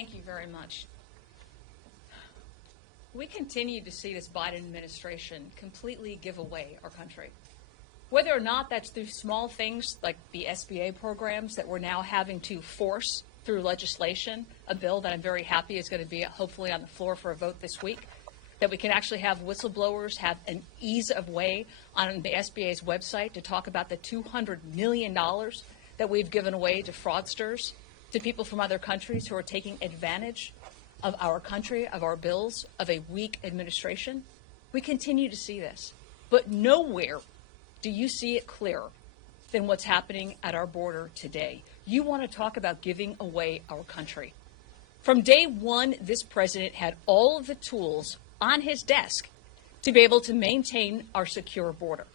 Thank you very much. We continue to see this Biden administration completely give away our country. Whether or not that's through small things like the SBA programs that we're now having to force through legislation, a bill that I'm very happy is going to be hopefully on the floor for a vote this week, that we can actually have whistleblowers have an ease of way on the SBA's website to talk about the $200 million that we've given away to fraudsters, to people from other countries who are taking advantage of our country, of our bills, of a weak administration. We continue to see this. But nowhere do you see it clearer than what's happening at our border today. You want to talk about giving away our country. From day one, this president had all of the tools on his desk to be able to maintain our secure border.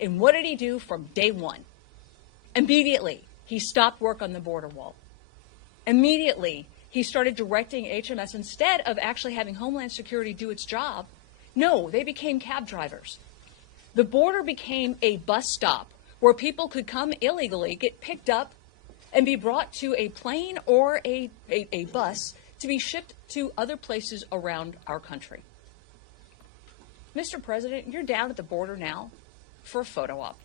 And what did he do from day one? Immediately, he stopped work on the border wall. Immediately, he started directing HMS, instead of actually having Homeland Security do its job, no, they became cab drivers. The border became a bus stop where people could come illegally, get picked up, and be brought to a plane or a bus to be shipped to other places around our country. Mr. President, you're down at the border now for a photo op.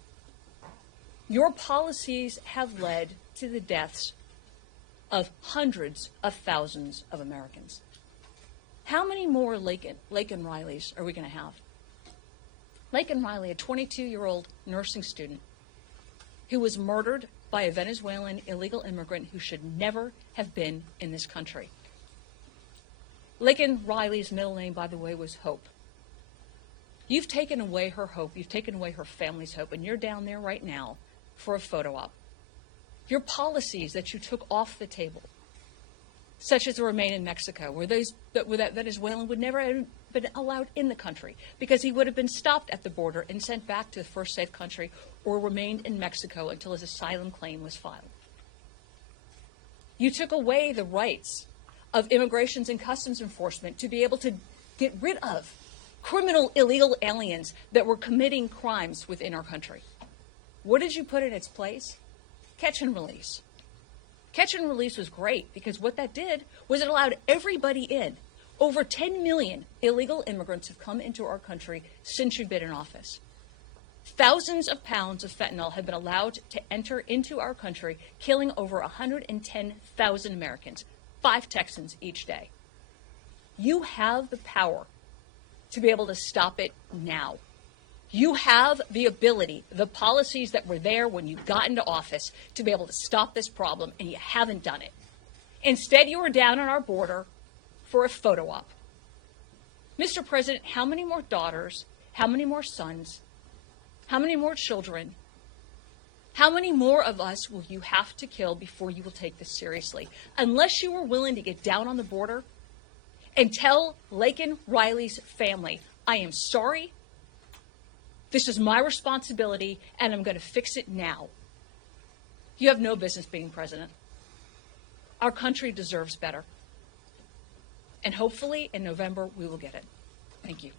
Your policies have led to the deaths of hundreds of thousands of Americans. How many more Laken Rileys are we going to have? Laken Riley, a 22-year-old nursing student who was murdered by a Venezuelan illegal immigrant who should never have been in this country. Laken Riley's middle name, by the way, was Hope. You've taken away her hope. You've taken away her family's hope, and you're down there right now for a photo op. Your policies that you took off the table, such as the Remain in Mexico, where that Venezuelan would never have been allowed in the country because he would have been stopped at the border and sent back to the first safe country or remained in Mexico until his asylum claim was filed. You took away the rights of Immigration and Customs Enforcement to be able to get rid of criminal illegal aliens that were committing crimes within our country. What did you put in its place? Catch and release. Catch and release was great because what that did was it allowed everybody in. Over 10 million illegal immigrants have come into our country since you've been in office. Thousands of pounds of fentanyl have been allowed to enter into our country, killing over 110,000 Americans, 5 Texans each day. You have the power to be able to stop it now. You have the ability, the policies that were there when you got into office to be able to stop this problem, and you haven't done it. Instead, you were down on our border for a photo op. Mr. President, how many more daughters, how many more sons, how many more children, how many more of us will you have to kill before you will take this seriously? Unless you are willing to get down on the border and tell Laken Riley's family, I am sorry, this is my responsibility, and I'm going to fix it now. You have no business being president. Our country deserves better. And hopefully in November, we will get it. Thank you.